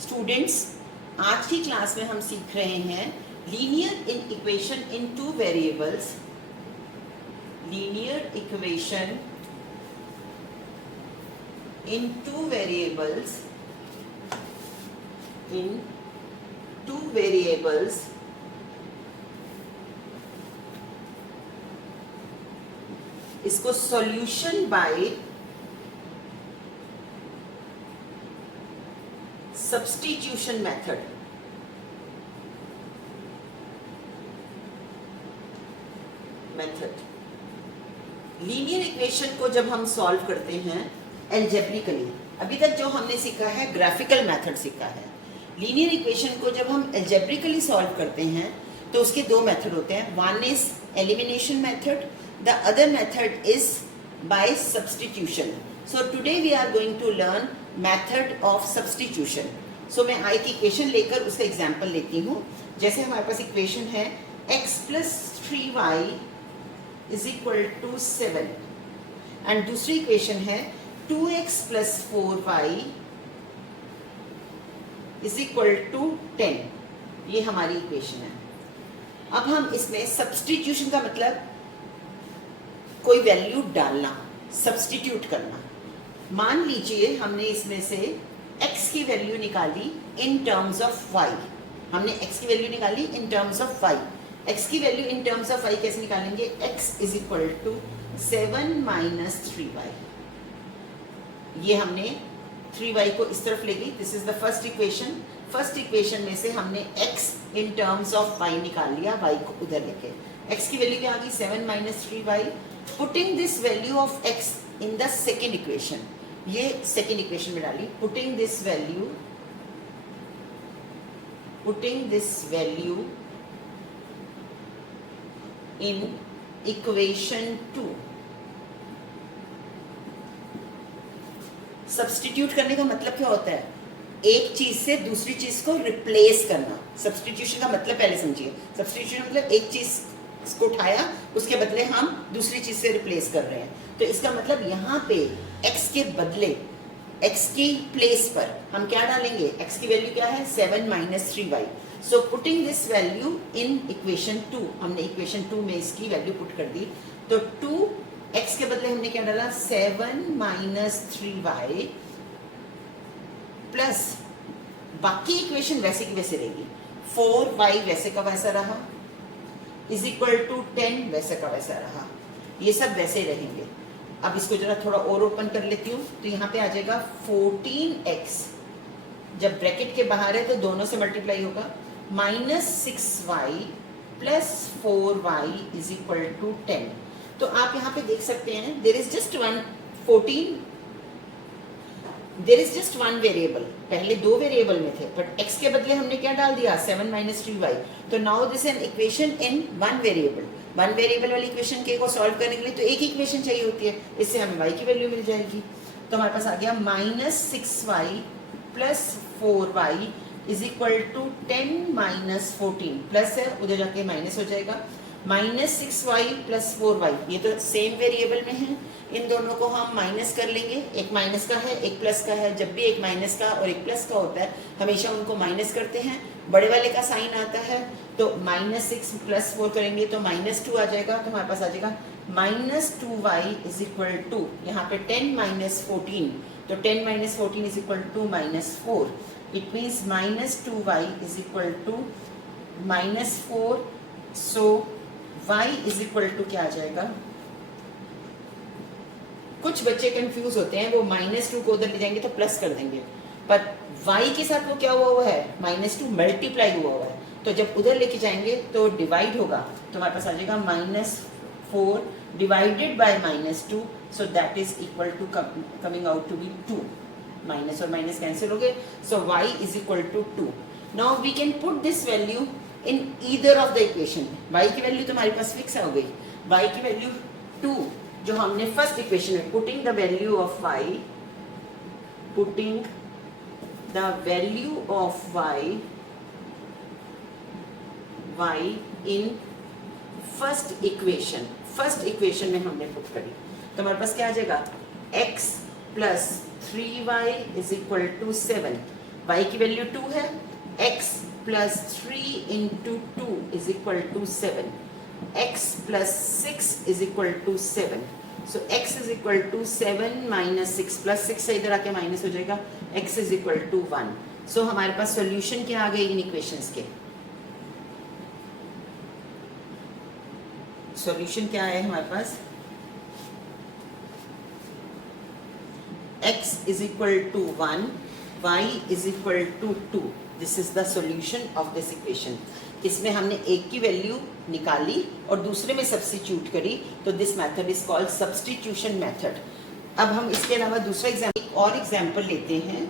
Students, आज की class में हम सीख रहे हैं linear in equation in two variables, linear equation in two variables, इसको solution bye substitution method, linear equation को जब हम सॉल्व करते हैं एल्जेब्रिकली, अभी तक जो हमने सीखा है ग्राफिकल मेथड सीखा है। लीनियर इक्वेशन को जब हम एल्जेब्रिकली सॉल्व करते हैं तो उसके दो मेथड होते हैं। One is elimination method, the other method is by substitution. So today we are going to learn method of substitution. So मैं आई की इक्वेशन लेकर उसका एग्जाम्पल लेती हूँ। जैसे हमारे पास इक्वेशन है x + 3y = 7 एंड दूसरी इक्वेशन है 2x + 4y = 10। ये हमारी इक्वेशन है। अब हम इसमें सब्स्टिट्यूशन का मतलब कोई वैल्यू डालना, सब्स्टिट्यूट करना। मान लीजिए हमने इसमें से x की वैल्यू निकाली इन टर्म्स ऑफ y। हमने x की वैल्यू निकाली in terms of y। x की value in terms of y कैसे निकालेंगे? x = 7 - 3y। ये हमने 3y को इस तरफ ले गई। This is the first equation. First equation में से हमने x in terms of y निकाल लिया, y को उधर लेके। x की वैल्यू क्या आ गई? 7 - 3y। Putting this value of x in the second equation, ये सेकेंड इक्वेशन में डाली। Putting this value in equation 2। Substitute करने का मतलब क्या होता है? एक चीज से दूसरी चीज को रिप्लेस करना। सब्स्टिट्यूशन का मतलब पहले समझिए। सब्स्टिट्यूशन मतलब एक चीज को उठाया, उसके बदले हम दूसरी चीज से रिप्लेस कर रहे हैं। तो इसका मतलब यहाँ पे x के बदले, x की प्लेस पर हम क्या डालेंगे? x की वैल्यू क्या है? 7 - 3y। So putting this value in equation 2, हमने इक्वेशन 2 में इसकी वैल्यू पुट कर दी। तो 2x के बदले हमने क्या डाला? 7 - 3y प्लस बाकी इक्वेशन वैसे की वैसे रहेगी। 4y वैसे का वैसा रहा, = 10 वैसे का वैसा रहा। ये सब वैसे रहेंगे। अब इसको जरा थोड़ा और ओपन कर लेती हूँ तो यहाँ पे आ जाएगा 14x, जब ब्रैकेट के बाहर है तो दोनों से मल्टीप्लाई होगा, -6y + 4y = 10। तो आप यहाँ पे देख सकते हैं there is just one variable. पहले दो वेरिएबल में थे, बट x के बदले हमने क्या डाल दिया? 7 - 3y। तो now this an equation in one variable. One variable वाली इक्वेशन के को सॉल्व करने के लिए तो एक इक्वेशन चाहिए होती है, इससे हमें y की वैल्यू मिल जाएगी। तो हमारे पास आ गया -6y + 4y = 10 - 14। प्लस है, उधर जाके माइनस हो जाएगा। -6y + 4y, ये तो सेम वेरिएबल में है, इन दोनों को हम माइनस कर लेंगे। एक माइनस का है, एक प्लस का है। जब भी एक माइनस का और एक प्लस का होता है हमेशा उनको माइनस करते हैं। बड़े वाले का साइन आता है तो -6 + 4 करेंगे तो -2 आ जाएगा। तो हमारे पास आ जाएगा -2y = 2। यहाँ पे 10 - 14, तो 10 - 14 = -4। It means -2y = -4। So y = क्या आ जाएगा? कुछ बच्चे कंफ्यूज होते हैं, वो -2 को उधर ले जाएंगे तो प्लस कर देंगे, पर y के साथ वो क्या हुआ है? -2 मल्टीप्लाई हुआ है। तो जब उधर लेके जाएंगे तो डिवाइड होगा, तो हमारे पास आ जाएगा -4 divided by -2। So that is equal to coming out to be 2। Minus और माइनस कैंसिल हो गए। So y = 2। Now we can put this value in either of the equation. y की वैल्यू तो हमारे पास फिक्स हो गई। y की value 2 जो हमने फर्स्ट इक्वेशन में, putting the value of y in first equation में हमने पुट करी। तो हमारे पास क्या आ जाएगा? x + 3y = 7 y की वैल्यू 2 है, x plus 3 into 2 is equal to 7, x plus 6 is equal to 7. So x is equal to 7 minus 6 plus 6 से इधर आके माइनस हो जाएगा, x is equal to 1. So हमारे पास सॉल्यूशन क्या आ गए इन इक्वेशंस के? सॉल्यूशन क्या है हमारे पास? x is equal to 1, y is equal to 2. This is the solution of this equation. इसमें हमने एक की वैल्यू निकाली और दूसरे में सब्स्टिट्यूट करी, तो this method is called substitution method. अब हम इसके अलावा दूसरा एग्जाम्पल, एक और एग्जाम्पल लेते हैं.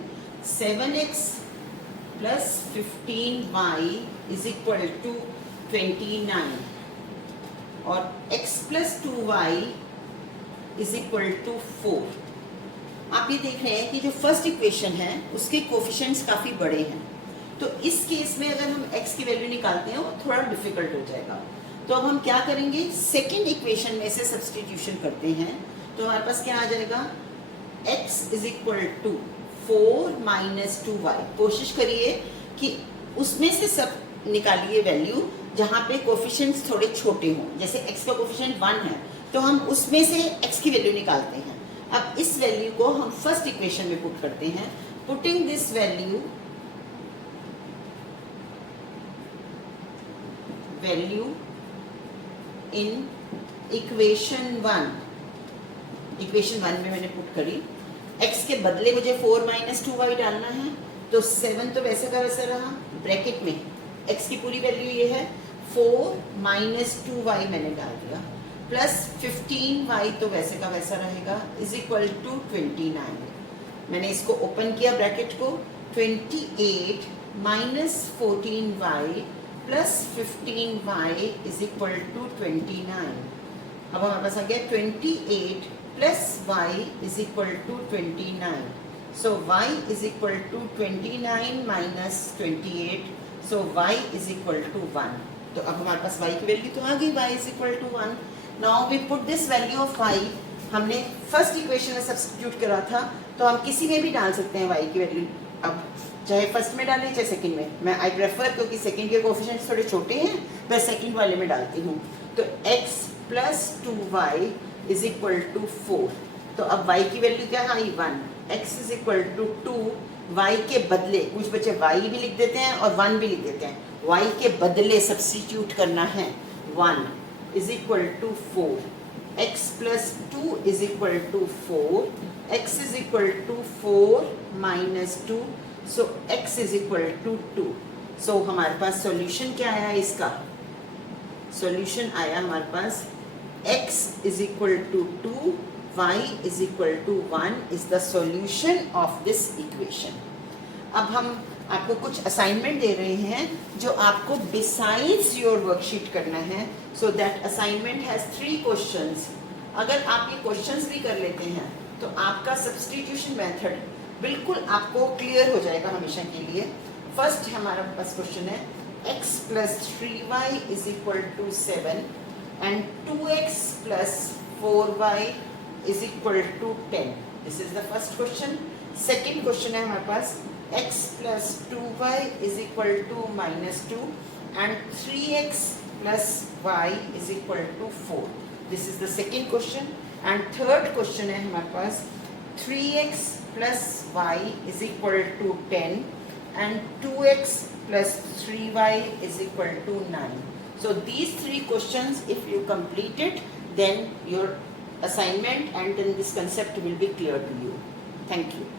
7x plus 15y is equal to 29 और x plus 2y is equal to 4. आप ये देख रहे हैं कि जो फर्स्ट इक्वेशन है उसके कोफिशिएंट्स काफ़ी बड़े हैं, तो इस केस में अगर हम x की वैल्यू निकालते हैं वो थोड़ा डिफिकल्ट हो जाएगा. तो अब हम क्या करेंगे, सेकेंड इक्वेशन में से सब्स्टिट्यूशन करते हैं. तो हमारे पास क्या आ जाएगा, x is equal to 4 minus 2y. कोशिश करिए कि उसमें से सब निकालिए वैल्यू जहाँ पे कोफिशिएंट्स थोड़े छोटे हों. जैसे x का कोफिशिएंट 1 है तो हम उसमें से x की वैल्यू निकालते हैं. अब इस वैल्यू को हम फर्स्ट इक्वेशन में पुट करते हैं. Putting this value in equation 1. Equation 1 में मैंने पुट करी. x के बदले मुझे 4 माइनस 2y डालना है, तो 7 तो वैसे का वैसा रहा. ब्रैकेट में x की पूरी वैल्यू ये है, 4 माइनस 2y मैंने डाल दिया, प्लस 15y तो वैसे का वैसा रहेगा, इज इक्वल टू 29. मैंने इसको ओपन किया ब्रैकेट को. 28 minus 14y plus 15y is equal to 29. अब हमारे पास आ गया 28 plus y is equal to 29. So y is equal to 29 minus 28, so y is equal to 1. तो अब हमारे पास y की वैल्यू तो आ गई, y is equal to 1. Now we put this value of y. हमने फर्स्ट इक्वेशन में substitute करा था, तो हम किसी में भी डाल सकते हैं y की वैल्यू. अब चाहे फर्स्ट में डालें चाहे सेकंड में. मैं आई प्रेफर, क्योंकि सेकंड के कोफिशिएंट्स थोड़े छोटे हैं, मैं सेकंड वाले में डालती हूँ. तो x plus 2y is equal to 4. तो अब y की वैल्यू क्या आई, 1. x is equal to 2. y के बदले कुछ बच्चे y भी लिख देते हैं और 1 भी लिख देते हैं. y के बदले सब्स्टिट्यूट करना है. 1 is equal to 4. x plus 2 is equal to 4. x is equal to 4 minus 2. So x is equal to 2. So हमारे पास सॉल्यूशन क्या आया इसका? सॉल्यूशन आया हमारे पास x is equal to 2, y is equal to 1 is the solution of this equation. अब हम आपको कुछ असाइनमेंट दे रहे हैं जो आपको बिसाइड्स योर वर्कशीट करना है. So that assignment has 3 questions. अगर आप ये क्वेश्चंस भी कर लेते हैं तो आपका सब्स्टिट्यूशन मेथड बिल्कुल आपको क्लियर हो जाएगा हमेशा के लिए. फर्स्ट हमारा पास क्वेश्चन है x plus 3y is equal to 7 and 2x plus 4y is equal to 10. This is the first question. Second question है हमारे पास x plus 2y is equal to minus 2 and 3x plus y is equal to 4. This is the second question. And third question है हमारे पास 3x plus y is equal to 10 and 2x plus 3y is equal to 9. So these 3 questions, if you complete it, then your assignment and then this concept will be clear to you. Thank you.